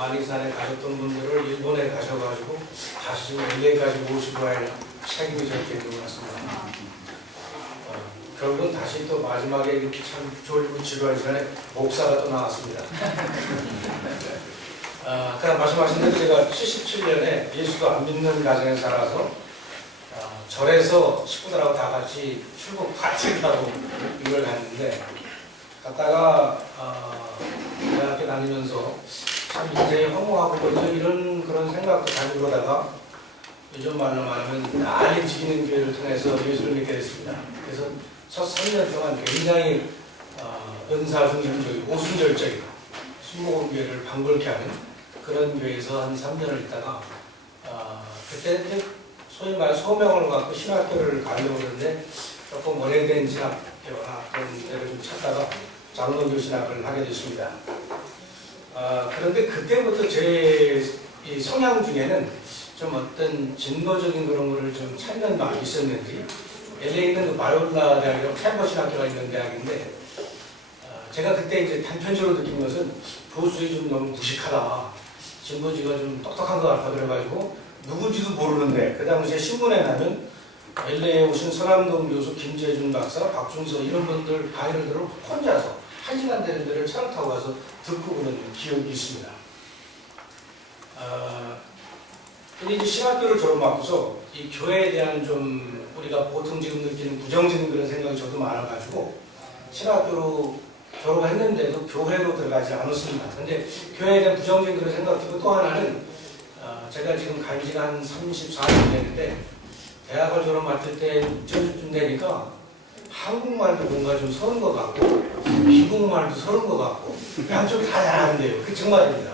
마니산에 가셨던 분들을 일본에 가셔가지고 다시 LA까지 모시고 할 책임이 저렇게 있는 것 같습니다. 결국은 다시 또 마지막에 이렇게 참 졸고 지루한 시간에 목사가 또 나왔습니다. 아까 말씀하신 대로 제가 77년에 예수도 안 믿는 가정에 살아서 절에서 식구들하고 다 같이 출국 파티를 하고 이걸 갔는데 갔다가 대학교 다니면서 참 인생이 허무하고 이런 그런 생각도 가지고 그러다가 요즘 말로 말하면 난리 지기는 교회를 통해서 예수를 믿게 됐습니다. 그래서 첫 3년 동안 굉장히 은사중심적이고 오순절적이고 순복음교회를 방불케 하는 그런 교회에서 한 3년을 있다가 그때 소위 말 소명을 갖고 신학교를 가려고 그러는데 조금 오래된 신학교나 그런 데를 좀 찾다가 장로교 신학을 하게 됐습니다. 그런데 그때부터 제 이 성향 중에는 좀 어떤 진보적인 그런 거를 좀 찾는 마음이 있었는지 LA에 있는 그 바이올라 대학이라고 캠퍼 신학교가 있는 대학인데 제가 그때 이제 단편적으로 느낀 것은 교수들이 좀 너무 무식하다. 진보지가 좀 똑똑한 것 같아 그래가지고 누군지도 모르는데 그 당시에 신문에 나면 LA에 오신 서남동 교수 김재준 박사, 박중서 이런 분들 강의를 들어 혼자서 1시간 되는 데를 차를 타고 가서 듣고 그런 기억이 있습니다. 근데 이제 신학교를 졸업하고서 이 교회에 대한 좀 우리가 보통 지금 느끼는 부정적인 그런 생각이 저도 많아가지고 신학교로 졸업했는데도 교회로 들어가지 않았습니다. 근데 교회에 대한 부정적인 그런 생각이고 또 하나는 제가 지금 간 지가 한 34년 됐는데 대학을 졸업 맡을 때쯤 되니까 한국말도 뭔가 좀 서른 것 같고 미국말도 서른 것 같고 양쪽이 다 잘하는데요. 그 정말입니다.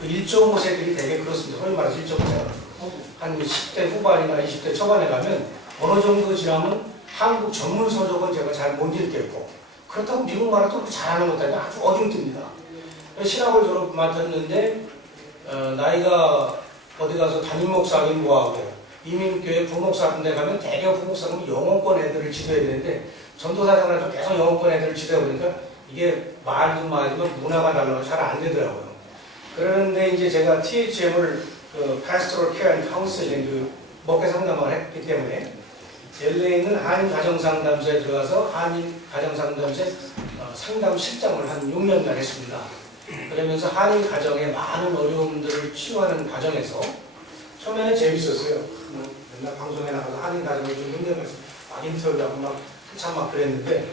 그 1.5세들이 되게 그렇습니다. 소위 말해서 1.5세가 한 10대 후반이나 20대 초반에 가면 어느 정도 지나면 한국 전문 서적은 제가 잘 못 읽겠고 그렇다고 미국말을 또 잘하는 것도 아니고 아주 어중듭니다. 신학을 졸업 맡았는데 나이가 어디 가서 담임 목사님 뭐하고 이민교회 부목사 같은 데 가면 대개 부목사는 영어권 애들을 지도해야 되는데 전도사장을 계속 영어권 애들을 지도해 보니까 이게 말도 말이면 문화가 달라서 잘 안 되더라고요. 그런데 이제 제가 THM을 Pastoral Care and Counseling 그 목회 상담을 했기 때문에 LA에 있는 한인 가정상담소에 들어가서 한인 가정상담소에 상담실장을 한 6년간 했습니다. 그러면서 한인 가정의 많은 어려움들을 치유하는 과정에서 처음에는 재밌었어요. 맨날 방송에 나가서 한인 가정을 좀 힘내면서 막 인터뷰하고 막 한참 막 그랬는데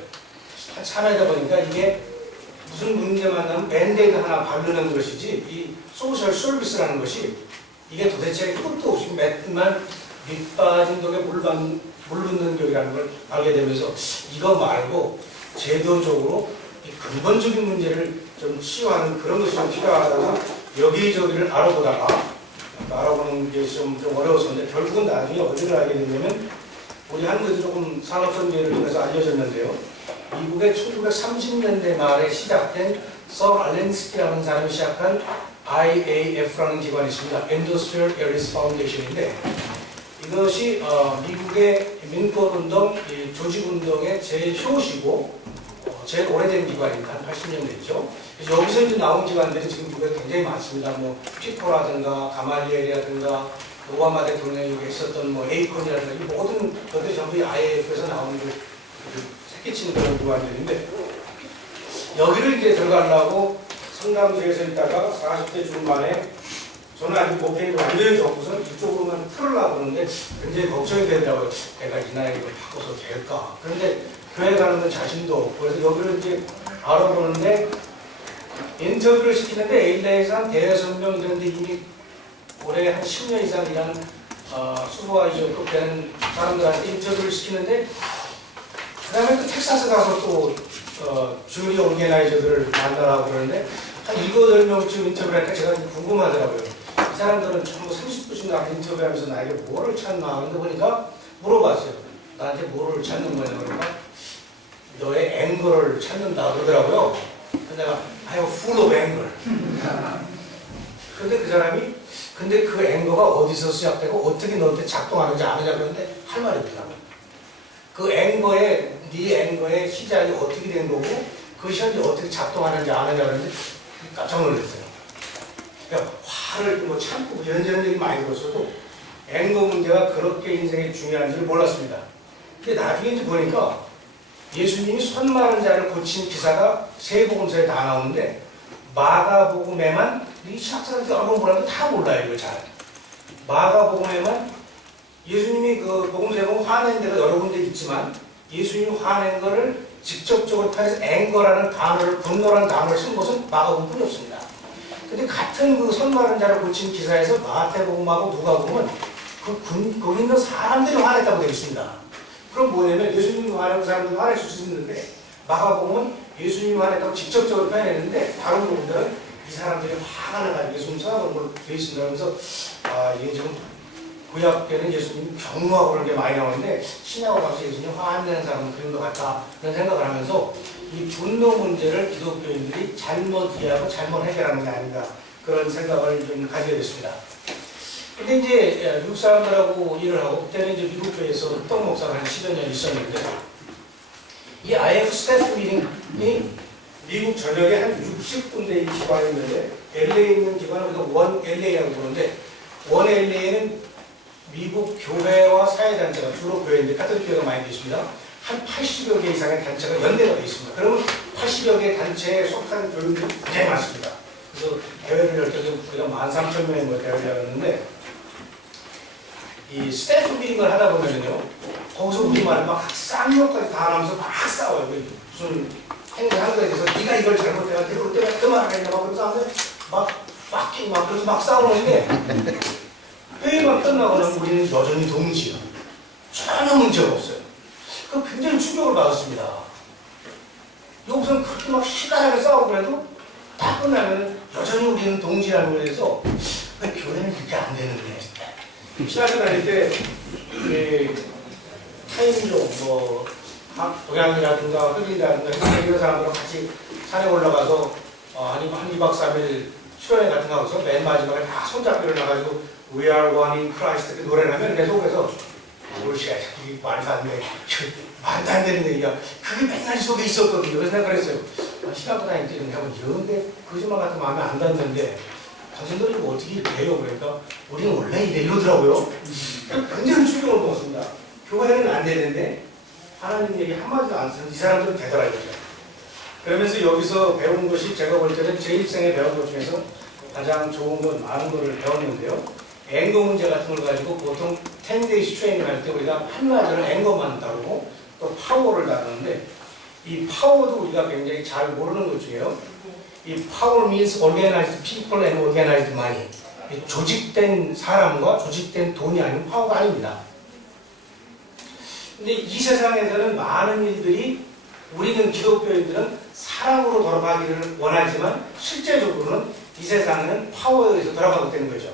한참 하다 보니까 이게 무슨 문제만 나면 밴드에드 하나 바르는 것이지 이 소셜 서비스라는 것이 이게 도대체 끝도 없이 맨날 밑빠진 독에 물 붓는 격이라는 걸 알게 되면서 이거 말고 제도적으로 이 근본적인 문제를 좀 치유하는 그런 것이 좀 필요하다가 여기저기를 알아보는 게 좀 어려웠었는데 결국은 나중에 어디를 알게 됐냐면 우리 한국에도 조금 산업선교를 통해서 알려졌는데요. 미국의 1930년대 말에 시작된 서 알렌스키라는 사람이 시작한 IAF라는 기관이 있습니다. Industrial Areas Foundation인데 이것이 미국의 민권운동, 조직운동의 제일 효시고 제일 오래된 기관입니다. 한 80년 됐죠. 그래서 여기서 이제 나온 기관들이 지금 미국에 굉장히 많습니다. 뭐 피포라든가 가말리엘이라든가 오바마 대통령이 있었던 뭐 에이콘이라든가 이 모든 것들이 전부 IAF에서 나오는 그 새끼치는 그런 기관들인데 여기를 이제 들어가려고 성남시에서 있다가 40대 중반에 저는 아직 목표를 완전히 접고서 이쪽으로만 틀으려고 하는데 굉장히 걱정이 되더라고요. 내가 이 나이에 이걸 바꿔서 될까? 그런데 교회 가는 건 자신도 없고 그래서 여기를 이제 알아보는데 인터뷰를 시키는데 LA에서 한 대여섯 명 이런데 이미 올해 한 10년 이상 일하는 슈퍼바이저급 되는 사람들한테 인터뷰를 시키는데 그 다음에 또 텍사스 가서 또 주니 오르게나이저들을 만나라고 그러는데 한 7, 8명쯤 인터뷰를 하니까 제가 궁금하더라고요. 이 사람들은 전부 30분씩 나한테 인터뷰하면서 나에게 뭐를 찾나 근데 보니까 물어봤어요. 나한테 뭐를 찾는 거냐 그러니까 너의 앵글을 찾는다 그러더라고요. 근데 내가 I am full of anger. 근데 그 사람이 근데 그 앵거가 어디서 시작되고 어떻게 너한테 작동하는지 아느냐 그러는데 할 말이 없더라고요. 그 앵거의 네 앵거의 시작이 어떻게 된 거고 그것이 현재 어떻게 작동하는지 아느냐 그러는데 깜짝 놀랐어요. 그러니까 화를 뭐 참고 이런저런 얘기 많이 들었어도 앵거 문제가 그렇게 인생에 중요한지를 몰랐습니다. 근데 나중에 이제 보니까 예수님이 손 마른 자를 고친 기사가 세 복음서에 다 나오는데 마가복음에만 이 신학사람들이 여러 번 몰라도 다 몰라요. 이걸 잘. 마가복음에만 예수님이 그 복음서에 보면 화낸 데가 여러 군데 있지만 예수님이 화낸 거를 직접적으로 통해서 앵거라는 단어를, 분노라는 단어를 쓴 것은 마가복음뿐이 없습니다. 근데 같은 그 손 마른 자를 고친 기사에서 마태복음하고 누가복음은 거기 있는 사람들이 화냈다고 되어 있습니다. 그럼 뭐냐면 예수님이 화내고 사람들이 화낼 수 있는데 마가복음은 예수님이 화냈다고 직접적으로 표현했는데 다른 부분들은 이 사람들이 화가 나가지고 예수님 쳐다보는 걸로 되어 있습니다. 그러면서 이게 지금 구약때는 예수님 경무하고 그런 게 많이 나오는데 신약으로 가서 예수님 화 안 내는 사람은 그런 것 같다 그런 생각을 하면서 이 분노 문제를 기독교인들이 잘못 이해하고 잘못 해결하는 게 아닌가 그런 생각을 좀 가지게 됐습니다. 근데 이제 미국 사람들하고 일을 하고 그때는 이제 미국 교회에서 흑덕 목사가 한 10여 년 있었는데 이 IF 스태프 미팅이 미국 전역에 한 60군데의 기관이 있는데 LA에 있는 기관은 우리가 원 LA라고 부르는데 원 LA에는 미국 교회와 사회단체가 주로 교회인데 카톨릭 교회가 많이 되어 있습니다. 한 80여 개 이상의 단체가 연대가 되어 있습니다. 그러면 80여 개 단체에 속한 교인들이 굉장히 많습니다. 그래서 대회를 열 때 우리가 13,000명의 뭐 대회를 열었는데 이 스태프 미팅을 하다 보면요 거기서 우리말 막 쌍욕까지 다 하면서 막 싸워요. 무슨 행동하는 거에 대해서 네가 이걸 잘못해가지고 그럴 때가 그만을 하려고 그래서 하는데 막 그래서 막 싸우는데 회의만 끝나고 나면 우리는 여전히 동지요. 전혀 문제가 없어요. 그 굉장히 충격을 받았습니다. 여기서는 그렇게 막 시간하게 싸우고 그래도 다 끝나면 여전히 우리는 동지라는 거에 대해서 왜 교회는 그렇게 안 되는데 신학교 다닐 때 타인종 뭐 동양이라든가 흑인이라든가 이런 사람들과 같이 산에 올라가서 한 2박 3일 수련회 같은 거 하고서 맨 마지막에 다 손잡고 일어나가지고 We are one in Christ 이렇게 노래를 하면 내 속에서 뭘시야 이게 말도 안 돼. 말도 안 되는 얘기야. 그게 맨날 속에 있었거든요. 그래서 내가 그랬어요. 신학교 다닐 때 이런데 거짓말 같은 마음에 안 닿는데 당신들은 이거 어떻게 이렇게 해요? 그러니까 우리는 원래 이래 이러더라고요. 굉장히 충격을 먹었습니다. 교회는 안 되는데 하나님 얘기 한마디도 안 쓰는 이 사람들은 되더라고요. 그러면서 여기서 배운 것이 제가 볼 때는 제 일생에 배운 것 중에서 가장 좋은 건 많은 거를 배웠는데요. 앵거 문제 같은 걸 가지고 보통 10days 트레이닝 할 때 우리가 한마디로 앵거만 다루고 또 파워를 다루는데 이 파워도 우리가 굉장히 잘 모르는 것 중에요. 이 power means organized people and organized money. 조직된 사람과 조직된 돈이 아니면 파워가 아닙니다. 근데 이 세상에서는 많은 일들이 우리는 기독교인들은 사랑으로 돌아가기를 원하지만 실제적으로는 이 세상은 파워에 의해서 돌아가게 되는 거죠.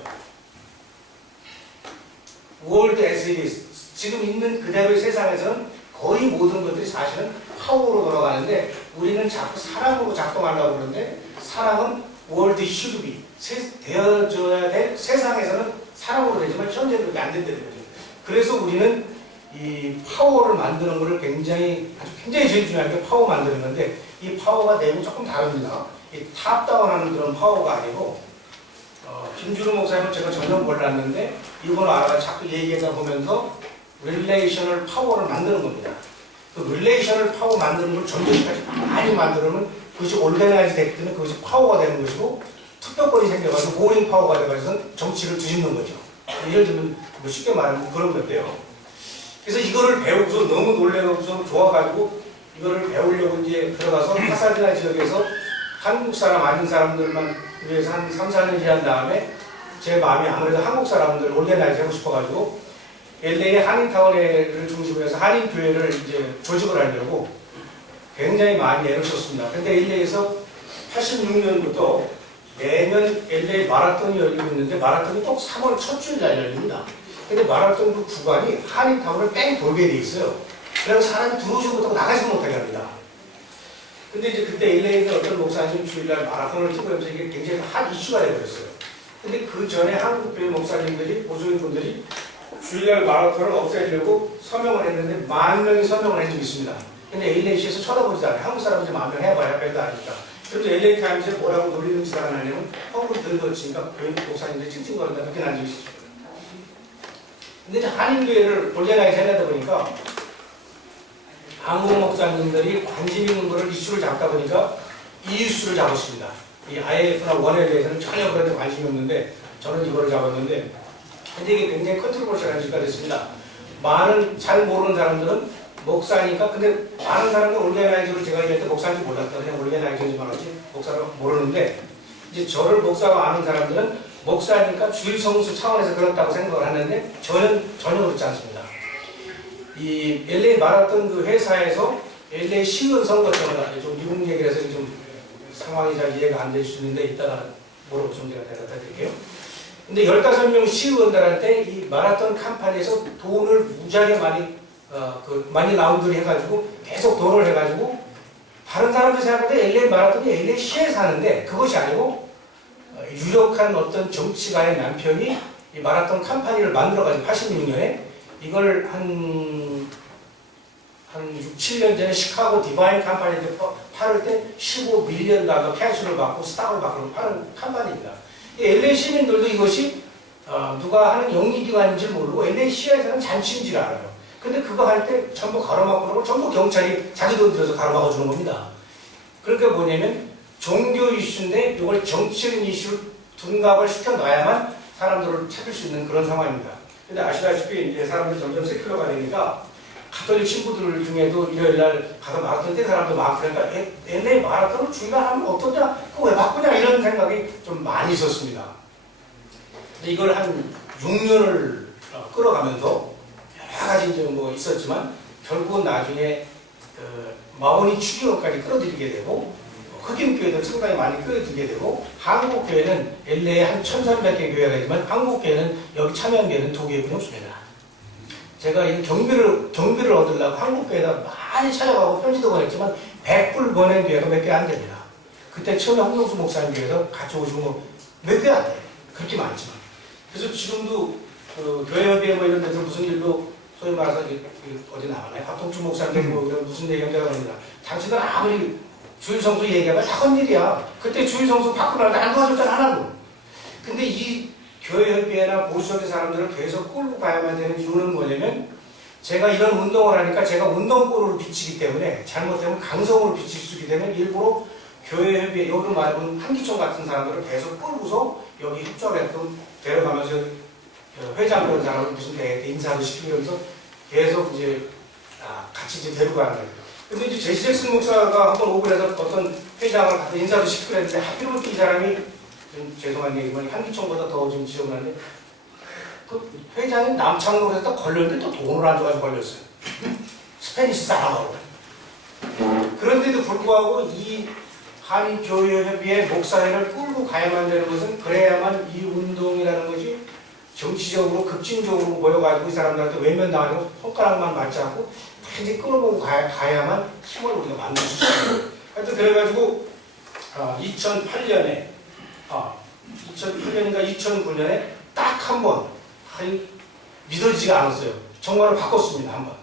World as it is. 지금 있는 그대로의 세상에서는 거의 모든 것들이 사실은 파워로 돌아가는데 우리는 자꾸 사랑으로 작동하려고 그러는데 사랑은 world should be. 되어져야 될 세상에서는 사랑으로 되지만 현재는 그렇게 안 된다는 거죠. 그래서 우리는 이 파워를 만드는 것을 굉장히 제일 중요한 게 파워 만드는 건데 이 파워가 내용이 조금 다릅니다. 이 탑다운하는 그런 파워가 아니고 김주루 목사님은 제가 전혀 몰랐는데 이걸 알아가 자꾸 얘기하다 보면서 릴레이셔널 파워를 만드는 겁니다. 그 릴레이셔널 파워 만드는 걸 전도시까지 많이 만들면 그것이 올베나이즈 됐기 때문에 그것이 파워가 되는 것이고 투표권이 생겨가지고 모링 파워가 돼가지고 정치를 뒤집는 거죠. 예를 들면 뭐 쉽게 말하면 그런 건데요. 그래서 이거를 배우고서 너무 놀래고서 좋아가지고 이거를 배우려고 이제 들어가서 파사디나 지역에서 한국 사람 아닌 사람들만 위해서 한 3, 4년 일한 다음에 제 마음이 아무래도 한국 사람들 올게나이즈 하고 싶어가지고 LA 한인타운회를 중심으로 해서 한인교회를 이제 조직을 하려고 굉장히 많이 애를 썼습니다. 근데 LA에서 86년부터 매년 LA 마라톤이 열리고 있는데 마라톤이 꼭 3월 첫 주일날 열립니다. 근데 마라톤 그 구간이 한인타운을 뺑 돌게 돼 있어요. 그래서 사람이 들어오지 못하고 나가지 못하게 합니다. 근데 이제 그때 LA에서 어떤 목사님 주일날 마라톤을 뛰면서 이게 굉장히 핫 이슈가 되어버렸어요. 근데 그 전에 한국교회 목사님들이, 보수인분들이 주일날 마라톤을 없애려고 서명을 했는데 10,000명이 서명을 한 적이 있습니다. 근데 LA시에서 쳐다보지도 않아요. 한국 사람들이 10,000명 해봐야 별도 아니니까. 그래서 LA 타임즈에 뭐라고 놀리는 짓을 하냐면 허브를 들거치니까 교인 목사님들이 찡찡거린다 그렇게 난 적이 있었어요. 근데 이제 한인교회를 올려나게 해내다 보니까 한국 목사님들이 관심 있는 거를 이슈를 잡다 보니까 이 이슈를 잡았습니다. 이 IMF나 원에 대해서는 전혀 그런 데 관심이 없는데 저는 이거를 잡았는데 근데 이게 굉장히 컨트로버시한 이슈가 됐습니다. 많은 잘 모르는 사람들은 목사니까 근데 많은 사람들 올게나이저를 제가 얘기할 때 목사인지 몰랐다. 그냥 올게나이저인지만 하지 목사를 모르는데 이제 저를 목사로 아는 사람들은 목사니까 주일 성수 차원에서 그렇다고 생각을 하는데 전혀 그렇지 않습니다. 이 LA 마라톤 그 회사에서 LA 시의원 선거 때마다 좀 미국 얘기를 해서 좀 상황이 잘 이해가 안 될 수 있는데 이따가 뭐라고 좀 제가 대답해 드릴게요. 근데 15명 시의원들한테 이 마라톤 캄파니에서 돈을 무지하게 많이 라운드를 해가지고 계속 돈을 해가지고 다른 사람들 생각할 때 LA 마라톤이 LA 시에 사는데 그것이 아니고 유력한 어떤 정치가의 남편이 이 마라톤 캄파니를 만들어가지고 86년에 이걸 한 6, 7년 전에 시카고 디바인 캄파니한테 팔을 때 15밀리언 달러 캐시를 받고 스탁을 받고 파는 캄파니입니다. LA 시민들도 이것이 누가 하는 영리기관인지 모르고 LA 시에서는 잔치인 줄 알아요. 근데 그거 할 때 전부 가로막고 그러고 전부 경찰이 자기 돈 들여서 가로막아 주는 겁니다. 그러니까 뭐냐면 종교 이슈인데 이걸 정치적인 이슈로 둔갑을 시켜놔야만 사람들을 찾을 수 있는 그런 상황입니다. 근데 아시다시피 이제 사람들이 점점 세큘러가 되니까 가톨릭 신부들 중에도 일요일날 가서 마라톤 뛴 사람도 많고 그러니까 LA 마라톤을 주의가 하면 어떠냐? 그거 왜 바꾸냐? 이런 생각이 좀 많이 있었습니다. 근데 이걸 한 6년을 끌어가면서 여러 가지 이제 뭐 있었지만 결국은 나중에 마오니 추기호까지 끌어들이게 되고 흑인교회도 상당히 많이 끌어들이게 되고 한국교회는 LA에 한 1300개 교회가 있지만 한국교회는 여기 참여한 교회는 2개뿐이 없습니다. 제가 이 경비를 얻으려고 한국교회에다 많이 찾아가고 편지도 보냈지만 100불 보낸 교회가 몇 개 안 됩니다. 그때 처음에 홍동수 목사님 교회에서 같이 오시고 뭐 몇 개 안 돼요. 그렇게 많지만. 그래서 지금도 교회협의회 뭐 이런 데서 무슨 일로 소위 말해서 어디 나가나요? 박동춘 목사님 뭐 무슨 얘기한다고 합니다. 당신들 아무리 주일성수 얘기하면 다 헌일이야. 그때 주일성수 받고 나는데 안 도와줬잖아 하나도. 근데 이 교회협의회나 보수적인 사람들을 계속 끌고 가야만 되는 이유는 뭐냐면 제가 이런 운동을 하니까 제가 운동권으로 비치기 때문에 잘못되면 강성으로 비칠 수 있기 때문에 일부러 교회협의회 여기로 말하면 한기총 같은 사람들을 계속 끌고서 여기 협조하게끔 데려가면서 회장 그런 사람을 무슨 대회 인사도 시키면서 계속 이제 같이 이제 데려가는 거예요. 근데 이제 제시 잭슨 목사가 한번 오고 그래서 어떤 회장을 가서 인사도 시키고 그랬는데 하필이면 이 사람이 좀 죄송한 얘기지만 한기총보다 더 좀 지적을 하는데 그 회장이 남창로에서 딱 걸렸는데 또 돈을 안 줘가지고 걸렸어요. 스페니시 사람하고. 그런데도 불구하고 이 한교회협의회 목사회를 끌고 가야만 되는 것은 그래야만 이 운동이라는 것이 정치적으로 급진적으로 모여가지고 이 사람들한테 외면 나가고 손가락만 맞지 않고 이제 끌어보고 가야만 힘을 우리가 만들 수 있어요. 하여튼 그래가지고 2008년에 2008년인가 2009년에 딱 한 번 믿어지지가 않았어요. 정말로 바꿨습니다. 한 번.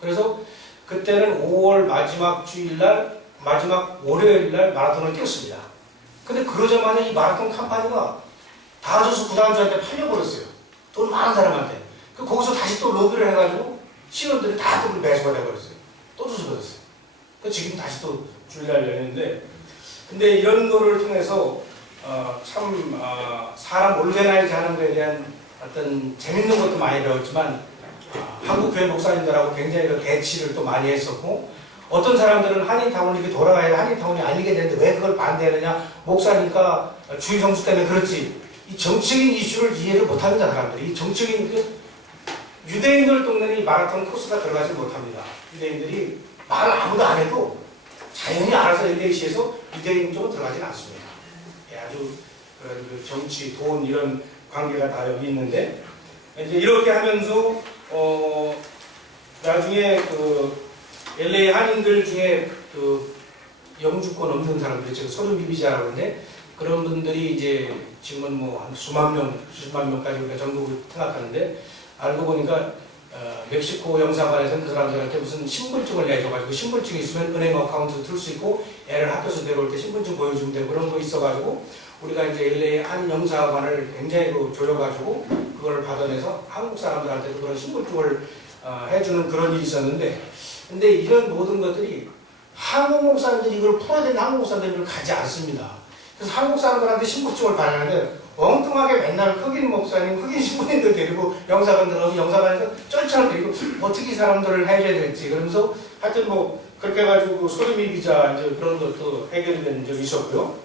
그래서 그때는 5월 마지막 주일날 마지막 월요일날 마라톤을 뛰었습니다. 근데 그러자마자 이 마라톤 캄파니가 다저스 구단주한테 팔려버렸어요. 돈 많은 사람한테. 거기서 다시 또 로비를 해가지고 시원들이 다 또 매수가 돼버렸어요. 또 주워버렸어요. 지금 다시 또 주일날 열렸는데 근데 이런 거를 통해서 사람 올게나이즈 하는 거에 대한 어떤 재밌는 것도 많이 배웠지만 한국교회 목사님들하고 굉장히 그 대치를 또 많이 했었고 어떤 사람들은 한인타운이 이렇게 돌아가야 한인타운이 알리게 되는데 왜 그걸 반대하느냐 목사니까 주의 성수 때문에 그렇지 이 정치적인 이슈를 이해를 못합니다. 사람들이 이 정치적인 유대인들 동네는 이 마라톤 코스가 들어가지 못합니다. 유대인들이 말을 아무도 안 해도 자연히 알아서 LA시에서 유대인 쪽으로 들어가지는 않습니다. 아주 그 정치, 돈 이런 관계가 다 여기 있는데 이제 이렇게 하면서 나중에 그 LA 한인들 중에 그 영주권 없는 사람들이 지금 서류 미비자라고 하는데 그런 분들이 이제 지금은 뭐 한 수만 명, 수십만 명까지 우리가 전국을 생각하는데 알고 보니까 멕시코 영사관에서는 그 사람들한테 무슨 신분증을 내줘가지고 신분증이 있으면 은행 어카운트 틀 수 있고 애를 학교에서 데려올 때 신분증 보여주면 되고 그런 거 있어가지고 우리가 이제 LA 한 영사관을 굉장히 조여가지고 그걸 받아내서 한국 사람들한테도 그런 신분증을 해주는 그런 일이 있었는데 근데 이런 모든 것들이 한국 목사님들이 이걸 풀어야 되는 한국 목사님들을 가지 않습니다. 그래서 한국 사람들한테 신분증을 발행하는데 엉뚱하게 맨날 흑인 목사님, 흑인 신부님들 데리고 영사관에서 쩔쩔 데리고 어떻게 이 사람들을 해줘야 될지 그러면서 하여튼 뭐 그렇게 해가지고 소리미 비자 이제 그런 것도 해결된 적이 있었고요.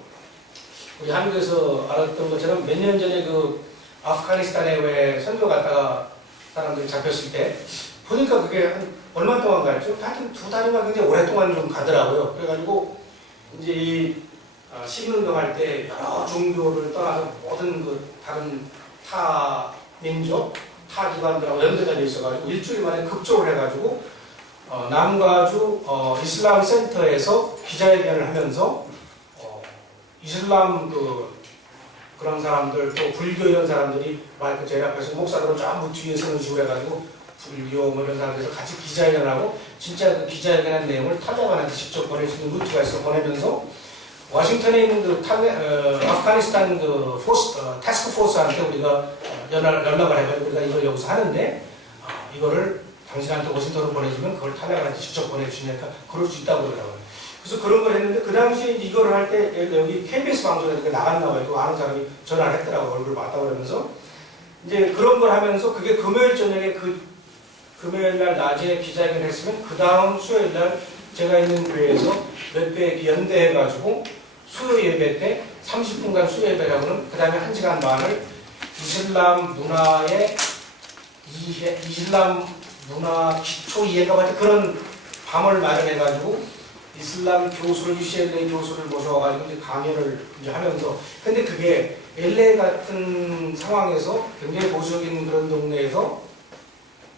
우리 한국에서 알았던 것처럼 몇 년 전에 그 아프가니스탄에 왜 선교 갔다가 사람들이 잡혔을 때 보니까 그게 한 얼마 동안 갔죠? 하여튼 2달인가 굉장히 오랫동안 좀 가더라고요. 그래가지고 이제 이 시민운동할 때 여러 종교를 떠나서 모든 그 다른 타 민족, 타 기관들하고 연대가 돼 있어가지고 일주일 만에 급조를 해가지고 남가주 이슬람 센터에서 기자회견을 하면서 이슬람 그런 사람들 또 불교 이런 사람들이 마이크 제일 앞에서 목사들은 전부 뒤에 서는 식으로 해가지고 불교 뭐 이런 사람들에서 같이 기자회견하고 진짜 그 기자회견한 내용을 타자반한테 직접 보낼 수 있는 루트가 있어 보내면서 워싱턴에 있는 그 아프가니스탄 그 태스크 포스한테 우리가 연락을 해가지고 우리가 이걸 여기서 하는데 이거를 당신한테 워싱턴으로 보내주면 그걸 타자반한테 직접 보내주니까 그럴 수 있다고 그러더라고요. 그래서 그런 걸 했는데 그 당시에 이거를 할 때 여기 KBS 방송에서 나갔나 봐요. 그 아는 사람이 전화를 했더라고 얼굴 봤다고 그러면서 이제 그런 걸 하면서 그게 금요일 저녁에 금요일 날 낮에 기자회견을 했으면 그 다음 수요일 날 제가 있는 교회에서 몇 배 연대해가지고 수요 예배 때 30분간 수요 예배라고는 그 다음에 1시간 반을 이슬람 문화 기초 이해가 같은 그런 밤을 마련해가지고 이슬람 교수를 UCLA 교수를 모셔와가지고 이제 강연을 이제 하면서 근데 그게 LA 같은 상황에서 굉장히 보수적인 그런 동네에서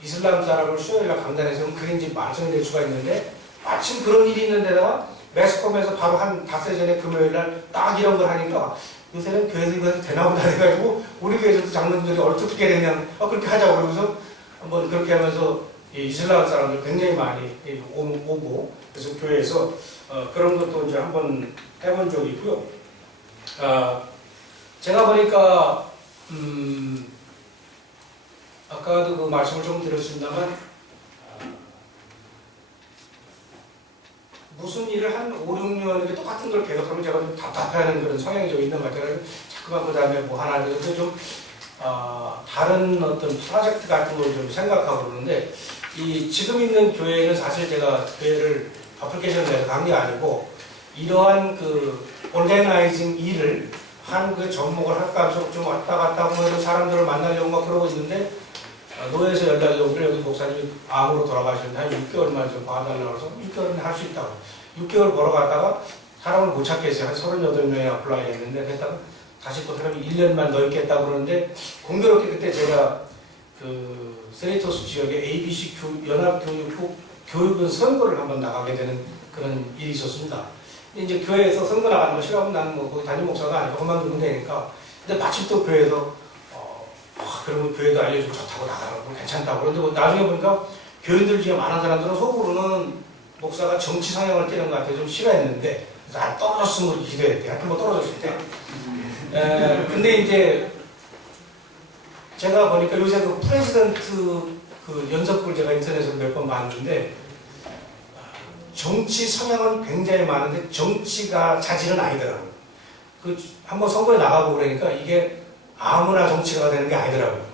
이슬람 사람을 수요일날 강단에서 그게 이제 말씀이 될 수가 있는데 마침 그런 일이 있는 데다가 매스컴에서 바로 한 닷새 전에 금요일날 딱 이런 걸 하니까 요새는 교회에서 이거 되나보다 해가지고 우리 교회에서도 장로님들이 어떻게 되냐 그렇게 하자고 그러면서 한번 그렇게 하면서 이슬람 사람들 굉장히 많이 오고 그래서 교회에서 그런 것도 이제 한번 해본 적이 있고요. 제가 보니까 아까도 그 말씀을 좀 드렸습니다만 무슨 일을 한 5, 6년 똑같은 걸 계속하면 제가 좀 답답해하는 그런 성향이 좀 있는 것 같아요. 자꾸만 그 다음에 뭐 하나 그래서 좀 다른 어떤 프로젝트 같은 걸 좀 생각하고 그러는데 지금 있는 교회는 사실 제가 교회를 어플리케이션을 내서 간 게 아니고 이러한 그 오르게나이징 일을 한 그 접목을 할까 하면서 좀 왔다 갔다 하고 사람들을 만나려고 막 그러고 있는데 노예에서 연락이 오기를 여기 목사님이 암으로 돌아가시는데 한 6개월만 좀 봐달라고 해서 6개월은 할 수 있다고 6개월 걸어가다가 사람을 못 찾겠어요. 한 38명이 어플라이 했는데 그랬다가 다시 또 사람이 1년만 더 있겠다고 그러는데 공교롭게 그때 제가 그 세리토스 지역의 ABC 연합교육국 교육원 선거를 한번 나가게 되는 그런 일이 있었습니다. 이제 교회에서 선거 나가는 거 싫어하면 나는 뭐 거기 담임 목사가 아니고 그만두면 되니까 근데 마침 또 교회에서 그러면 교회도 알려주고 좋다고 나가고 괜찮다고 그런데 뭐 나중에 보니까 교인들 중에 많은 사람들은 속으로는 목사가 정치 성향을 띠는 것 같아서 좀 싫어했는데 그래서 떨어졌으면 그렇게 기도했대. 하여튼 뭐 떨어졌을 때 근데 이제 제가 보니까 요새 그 프레지던트 그 연설글 제가 인터넷에서 몇 번 봤는데 정치 성향은 굉장히 많은데 정치가 자질은 아니더라고요. 한번 선거에 나가고 그러니까 이게 아무나 정치가 되는 게 아니더라고요.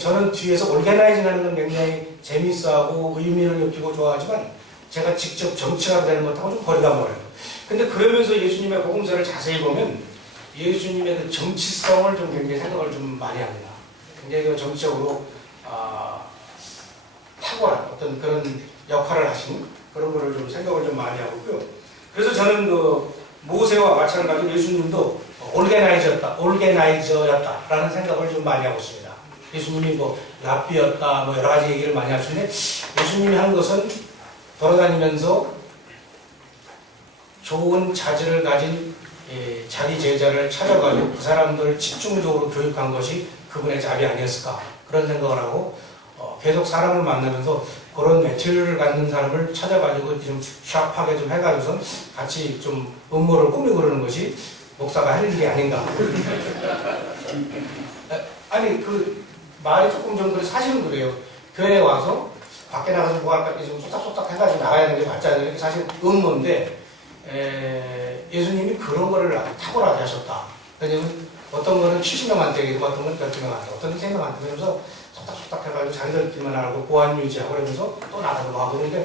저는 뒤에서 올게나이징 하는 건 굉장히 재밌어하고 의미를 느끼고 좋아하지만 제가 직접 정치가 되는 것하고 좀 거리가 멀어요. 근데 그러면서 예수님의 복음서를 자세히 보면 예수님의 그 정치성을 좀 굉장히 생각을 좀 많이 합니다. 굉장히 정치적으로 탁월한 어떤 그런 역할을 하신 그런 거를 좀 생각을 좀 많이 하고 있고요. 그래서 저는 그 모세와 마찬가지로 예수님도 올게나이저였다라는 생각을 좀 많이 하고 있습니다. 예수님이 뭐 랍비였다 뭐 여러 가지 얘기를 많이 하시는데 예수님이 한 것은 돌아다니면서 좋은 자질을 가진 자기 제자를 찾아가지고 그 사람들을 집중적으로 교육한 것이 그분의 자비 아니었을까 그런 생각을 하고 계속 사람을 만나면서 그런 매체를 갖는 사람을 찾아가지고 좀 샵하게 좀 해가지고서 같이 좀 음모를 꾸미고 그러는 것이 목사가 할 일이 아닌가. 아니 그 말이 조금 좀 그래 사실은 그래요. 교회에 와서 밖에 나가서 뭐 할까 좀 쏙닥쏙닥 해가지고 나가야 되는 게 맞잖아요. 이게 사실 음모인데 예수님이 그런 거를 탁월하게 하셨다. 왜냐면 어떤 거는 70명한테 얘기하고 어떤 건 몇백 명한테 어떤 건 3명한테 그러면서 쏙닥쏙닥 해가지고 자기들끼리만 알고 보안 유지하고 그러면서 또 나가고 하고 그러니까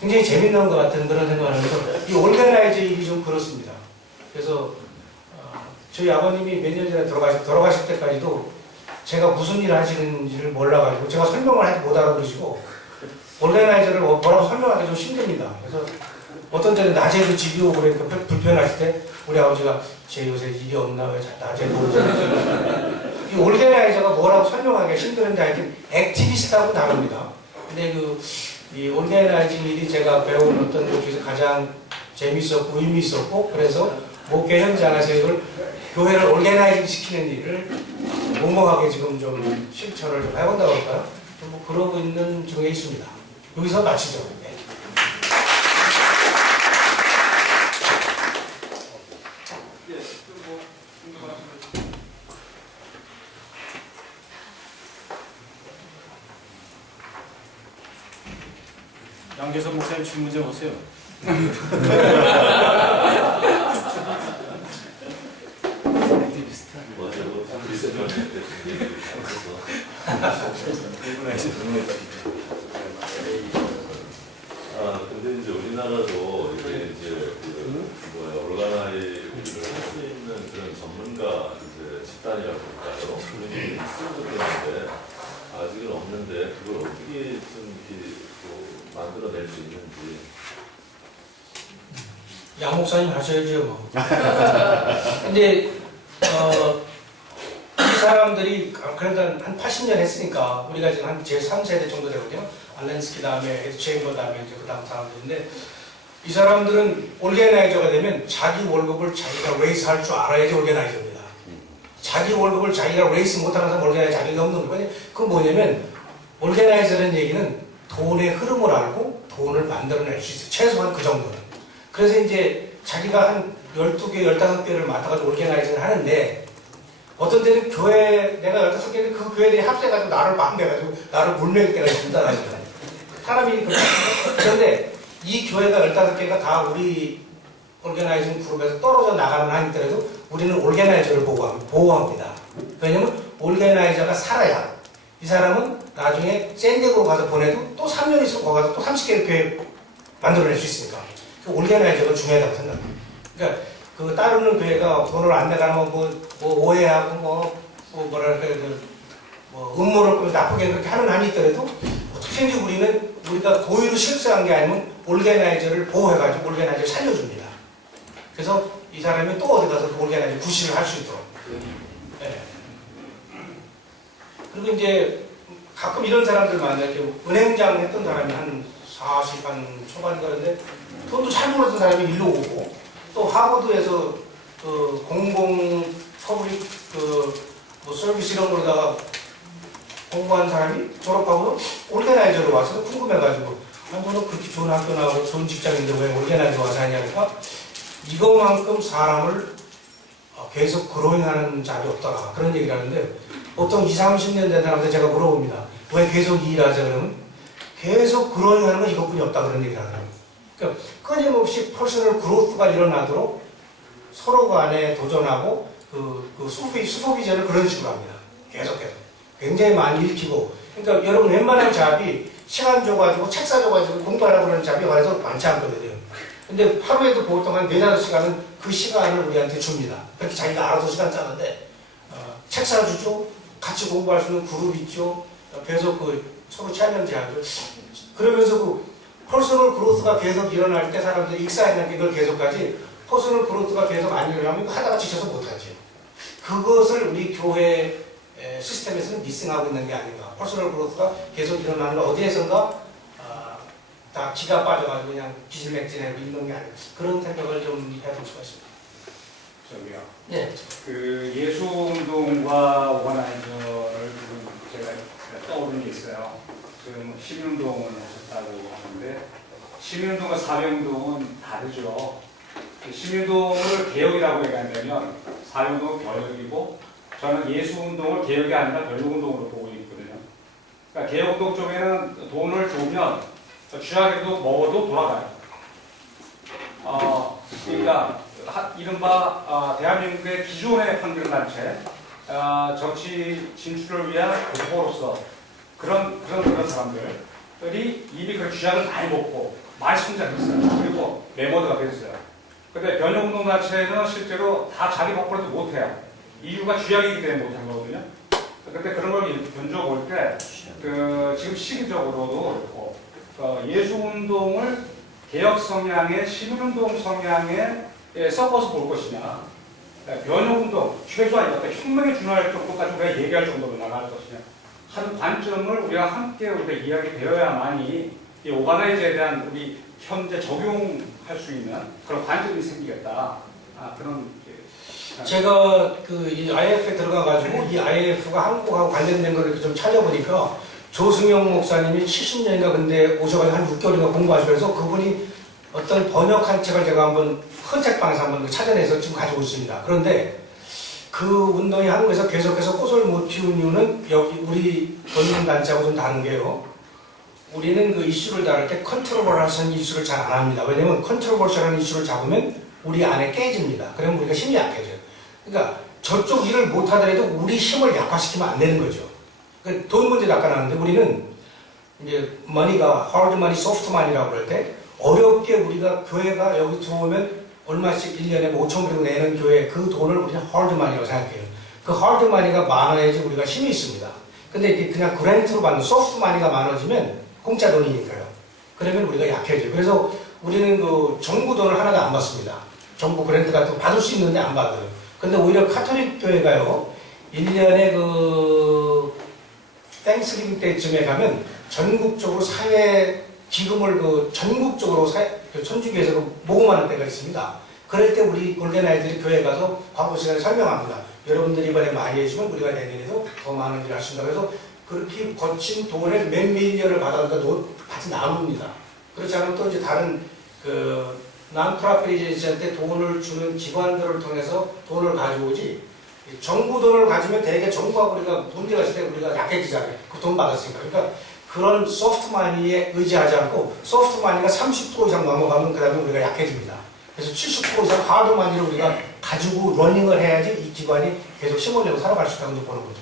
굉장히 재밌는 것 같은 그런 생각을 하면서 이 올가나이즈 일이 좀 그렇습니다. 그래서 저희 아버님이 몇 년 전에 돌아가실 때까지도 제가 무슨 일을 하시는지를 몰라가지고 제가 설명을 하지 못 알아보시고 올가나이저를 뭐라고 설명하기 좀 힘듭니다. 그래서 어떤 때는 낮에도 집이 오고 그러니까 불편하실 때 우리 아버지가 제 요새 일이 없나 왜 낮에 모르죠. 이 올가나이저가 뭐라고 설명하기가 힘드는데 하여튼 액티비스트하고 다릅니다. 근데 이 올가나이징 일이 제가 배운 어떤 것 중에서 가장 재밌었고 의미 있었고 그래서 목회 현장에서 이걸 교회를 올가나이징 시키는 일을 몽롱하게 지금 좀 실천을 좀 해본다고 할까요? 뭐 그러고 있는 중에 있습니다. 여기서 마치죠. 네. 양재선 목사님 질문 좀 오세요. 근데 이제 우리나라도 이제 올가나이를 할 수 있는 그런 전문가 집단이라고 할까요? 그런 게 있을 것 같은데 아직은 없는데 그걸 어떻게 좀 이렇게 만들어낼 수 있는지. 양 목사님 하셔야죠 뭐. 근데 이 사람들이 그래도 한 80년 했으니까 우리가 지금 한 제3세대 정도 되거든요. 알렌스키 다음에 체인버 다음에 이제 그 다음 사람들인데 이 사람들은 올게나이저가 되면 자기 월급을 자기가 레이스 할 줄 알아야지 올게나이저입니다. 자기 월급을 자기가 레이스 못하는 사람 올게나이저 자기가 없는 거예요. 그건 뭐냐면 올게나이저라는 얘기는 돈의 흐름을 알고 돈을 만들어낼 수 있어요. 최소한 그 정도는. 그래서 이제 자기가 한 12개, 15개를 맡아가지고 올게나이저를 하는데 어떤 때는 교회, 내가 15개는 그 교회들이 합세가지고 나를 막내가지고 나를 물매일 때가 있습니다. 사람이 그런데 이 교회가 15개가 다 우리 올게나이징 그룹에서 떨어져 나가면 하니더라도 우리는 올게나이저를 보호합니다. 왜냐면 올게나이저가 살아야 이 사람은 나중에 샌디에고로 가서 보내도 또 3년 있으면 거기 가서 또 30개의 교회 만들어낼 수 있으니까 그 올게나이저가 중요하다고 생각합니다. 그러니까 그 따르는 교회가 돈을 안 내가면 뭐 오해하고 뭐랄까 뭐 음모를 꾸면서 나쁘게 그렇게 하는 한이 있더라도 특히 우리는 우리가 고의로 실수한 게 아니면 올게나이저를 보호해가지고 올게나이저를 살려줍니다. 그래서 이 사람이 또 어디 가서 올게나이저 구실을 할 수 있도록. 네. 그리고 이제 가끔 이런 사람들 만나요. 은행장 했던 사람이 한 40, 한 초반인가 그런데 돈도 잘 벌었던 사람이 일로 오고 또 하버드에서 그 공공 퍼블릭 뭐 서비스 이런 거로다가 공부한 사람이 졸업하고 올게나이저로 와서 궁금해가지고 아니 너는 그렇게 좋은 학교 나오고 좋은 직장인데 왜 올게나이저 와서 하냐니까 이거만큼 사람을 계속 그로잉하는 잡이 없더라 그런 얘기를 하는데 보통 20, 30년 된 사람한테 제가 물어봅니다. 왜 계속 일하자 그러면 계속 그로잉하는 건 이것뿐이 없다 그런 얘기를 하더라고요. 그러니까 끊임없이 퍼스널 그로스가 일어나도록 서로 간에 도전하고 그 수소비전을 그런 식으로 합니다. 계속해서. 굉장히 많이 읽히고. 그러니까 여러분 웬만한 잡이 시간 줘가지고 책 사줘가지고 공부하라고 그러는 잡이 그래서 많지 않거든요. 근데 하루에도 보통 한 4, 5시간은 그 시간을 우리한테 줍니다. 그렇게 자기가 알아서 시간 짜는데 책 사주죠. 같이 공부할 수 있는 그룹 있죠. 계속 서로 챌린지 하죠. 그러면서 퍼스널 그로스가 계속 일어날 때 사람들이 익사이트한 이걸 계속하지 퍼스널 그로스가 계속 안 일어나면 하다가 지쳐서 못하지. 그것을 우리 교회 시스템에서는 미싱하고 있는 게 아닌가. 퍼스널 그로스가 계속 일어나는 거 어디에선가 다 기가 빠져가지고 그냥 기질맥진하고 있는 게 아닌가. 그런 생각을 좀 해볼 수가 있습니다. 저기요. 네. 그 예수운동과 원아이저를 제가 떠오르는 게 있어요. 지금 시민운동을 하셨다고 하는데 시민운동과 사회운동은 다르죠. 시민운동을 개혁이라고 얘기한다면 사회운동은 개혁이고 저는 예수운동을 개혁이 아니라 변혁운동으로 보고 있거든요. 그러니까 개혁운동 쪽에는 돈을 주면 쥐약에도 먹어도 돌아가요. 그러니까 이른바 대한민국의 기존의 환경단체 정치 진출을 위한 도구로서 그런 사람들이 이미 그 쥐약을 많이 먹고 많이 성장했어요. 그리고 메모드가 됐어요. 근데 변혁운동 자체는 실제로 다 자기 복구를 못해요. 이유가 쥐약이기 때문에 못한 거거든요. 근데 그런 걸 견줘볼 때 지금 시기적으로도 그렇고 예수운동을 개혁 성향의 시민운동 성향에 섞어서 볼 것이냐, 변혁운동 최소한 어떤 혁명에 준할 정도까지 우리가 얘기할 정도로 나갈 것이냐 하는 관점을 우리가 함께 우리가 이야기되어야만이 이 오가나이즈에 대한 우리 현재 적용할 수 있는 그런 관점이 생기겠다. 그런 제가 이 IF에 들어가가지고 이 IF가 한국하고 관련된 걸 좀 찾아보니까 조승영 목사님이 70년인가 근데 오셔가지고 한 6개월인가 공부하시면서 그분이 어떤 번역한 책을 제가 한번 헌책방에서 한번 찾아내서 지금 가지고 있습니다. 그런데 그 운동이 한국에서 계속해서 꽃을 못 피운 이유는 여기 우리 변론단체하고 좀 다른 게요. 우리는 그 이슈를 다룰 때 컨트로버셜한 이슈를 잘 안 합니다. 왜냐면 컨트로버셜한 이슈를 잡으면 우리 안에 깨집니다. 그러면 우리가 힘이 약해져요. 그러니까 저쪽 일을 못하더라도 우리 힘을 약화시키면 안 되는 거죠. 그러니까 돈 문제도 아까 나왔는데 우리는 이제 머니가 hard money, soft money라고 그럴 때 어렵게 우리가 교회가 여기 들어오면 얼마씩 1년에 뭐 5천 불 내는 교회 그 돈을 우리는 hard money라고 생각해요. 그 hard money가 많아야지 우리가 힘이 있습니다. 근데 이게 그냥 그랜트로 받는 soft money가 많아지면 공짜 돈이니까요. 그러면 우리가 약해져요. 그래서 우리는 그 정부 돈을 하나도 안 받습니다. 정부 그랜트 같은 거 받을 수 있는데 안 받아요. 근데 오히려 카톨릭 교회가요, 1년에 그 땡스기빙 때쯤에 가면 전국적으로 사회 기금을 전국적으로 천주교에서 모금하는 때가 있습니다. 그럴 때 우리 골덴아이들이 교회에 가서 광고 시간에 설명합니다. 여러분들이 이번에 많이 해주면 우리가 내년에도 더 많은 일을 하신다. 그래서 그렇게 거친 돈을 몇 밀리언을 받아서 같이 나눕니다. 그렇지 않으면 또 이제 다른 난프라피리제이션한테 돈을 주는 기관들을 통해서 돈을 가져오지, 정부 돈을 가지면 대개 정부하고 우리가 문제가 있을 때 우리가 약해지잖아요. 그 돈 받았으니까. 그러니까 그런 소프트마니에 의지하지 않고 소프트마니가 30% 이상 넘어가면 그 다음에 우리가 약해집니다. 그래서 70% 이상 하드마니를 우리가 가지고 러닝을 해야지 이 기관이 계속 힘을 내고 살아갈 수 있다고 보는 거죠.